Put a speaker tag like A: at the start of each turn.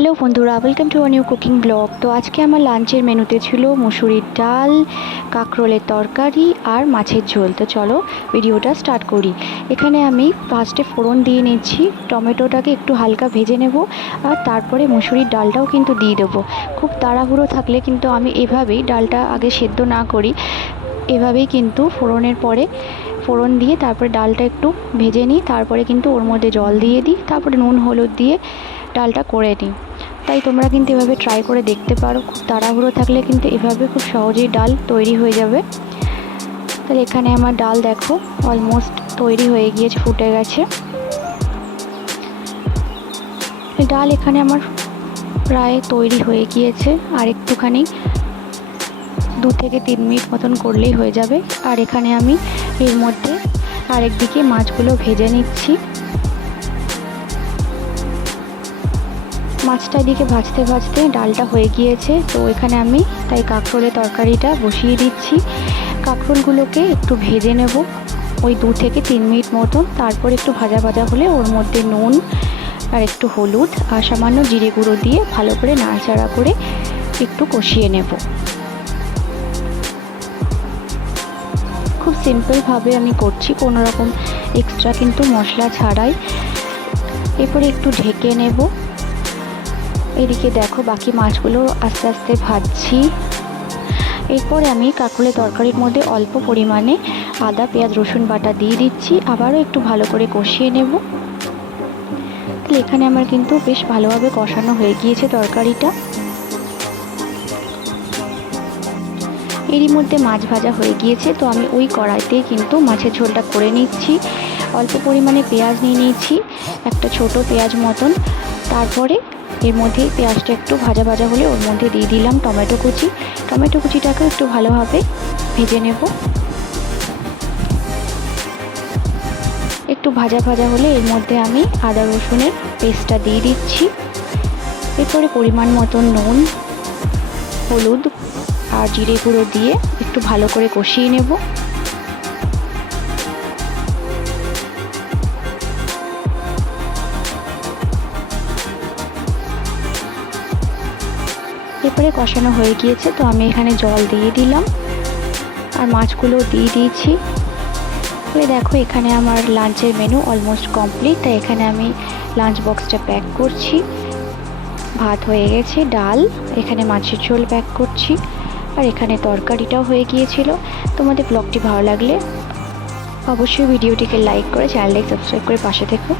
A: Hello বন্ধুরা welcome to new cooking blog তো আজকে আমার লাঞ্চের মেনুতে ছিল মুসুরির ডাল, কাঁকরোলের তরকারি আর মাছের ঝোল। তো চলো ভিডিওটা স্টার্ট করি। এখানে আমি ফার্স্টে ফোড়ন দিয়ে নিচ্ছি, টমেটোটাকে একটু হালকা ভেজে নেব আর তারপরে মুসুরির ডালটাও কিন্তু দিয়ে দেবো। খুব তাড়াহুড়ো থাকলে কিন্তু আমি এভাবেই ডালটা আগে সেদ্ধ না করি, এভাবেই কিন্তু ফোড়নের পরে ফোড়ন দিয়ে তারপরে ডালটা একটু ভেজে নিই, তারপরে কিন্তু ওর মধ্যে জল দিয়ে দিই, তারপরে নুন, হলুদ দিয়ে ডালটা করে নিই। তাই তোমরা কিন্তু এভাবে ট্রাই করে দেখতে পারো। খুব তাড়াহুড়ো থাকলে কিন্তু এভাবে খুব সহজেই ডাল তৈরি হয়ে যাবে। তাহলে এখানে আমার ডাল দেখো অলমোস্ট তৈরি হয়ে গিয়েছে, ফুটে গেছে। ডাল এখানে আমার প্রায় তৈরি হয়ে গিয়েছে, আর একটুখানি দু থেকে তিন মিনিট মতন করলেই হয়ে যাবে। আর এখানে আমি এর মধ্যে আরেকদিকে মাছগুলো ভেজে নিচ্ছি। মাছটা এদিকে ভাজতে ভাজতে ডালটা হয়ে গিয়েছে। তো এখানে আমি তাই কাঁকরোলের তরকারিটা বসিয়ে দিচ্ছি। কাঁকরোলগুলোকে একটু ভেজে নেব ওই দু থেকে তিন মিনিট মতন। তারপর একটু ভাজা ভাজা হলে ওর মধ্যে নুন আর একটু হলুদ আর সামান্য জিরে গুঁড়ো দিয়ে ভালো করে নাড়াচাড়া করে একটু কষিয়ে নেব। খুব সিম্পলভাবে আমি করছি, কোনো রকম এক্সট্রা কিন্তু মশলা ছাড়াই। এরপরে একটু ঢেকে নেব। এদিকে দেখো বাকি মাছগুলো আস্তে আস্তে ভাজছি। এরপরে আমি কাকুলে তরকারির মধ্যে অল্প পরিমাণে আদা, পেঁয়াজ, রসুন বাটা দিয়ে দিচ্ছি। আবারও একটু ভালো করে কষিয়ে নেব। এখানে আমার কিন্তু বেশ ভালোভাবে কষানো হয়ে গিয়েছে তরকারিটা। এরই মধ্যে মাছ ভাজা হয়ে গিয়েছে, তো আমি ওই কড়াইতেই কিন্তু মাছের ঝোলটা করে নিচ্ছি। অল্প পরিমাণে পেঁয়াজ নিয়ে নিয়েছি, একটা ছোট পেঁয়াজ মতন। তারপরে এর মধ্যে পেঁয়াজটা একটু ভাজা ভাজা হলে ওর মধ্যে দিয়ে দিলাম টমেটো কুচি। টমেটো কুচিটাকে একটু ভালোভাবে ভেজে নেব। একটু ভাজা ভাজা হলে এর মধ্যে আমি আদা রসুনের পেস্টটা দিয়ে দিচ্ছি। এরপরে পরিমাণ মতো নুন, হলুদ আর জিরে গুঁড়ো দিয়ে একটু ভালো করে কষিয়ে নেব। এরপরে কষানো হয়ে গিয়েছে, তো আমি এখানে জল দিয়ে দিলাম। আর মাছগুলো দিয়ে দিয়েছি। তাহলে দেখো, এখানে আমার লাঞ্চের মেনু অলমোস্ট কমপ্লিট তাই এখানে আমি লাঞ্চ বক্সটা প্যাক করছি। ভাত হয়ে গেছে, ডাল, এখানে মাছের ঝোল প্যাক করছি। আর এখানে তরকারিটাও হয়ে গিয়েছিল। তোমাদের ব্লগটি ভালো লাগলে অবশ্যই ভিডিওটিকে লাইক করে চ্যানেলটাকে সাবস্ক্রাইব করে পাশে থেকো।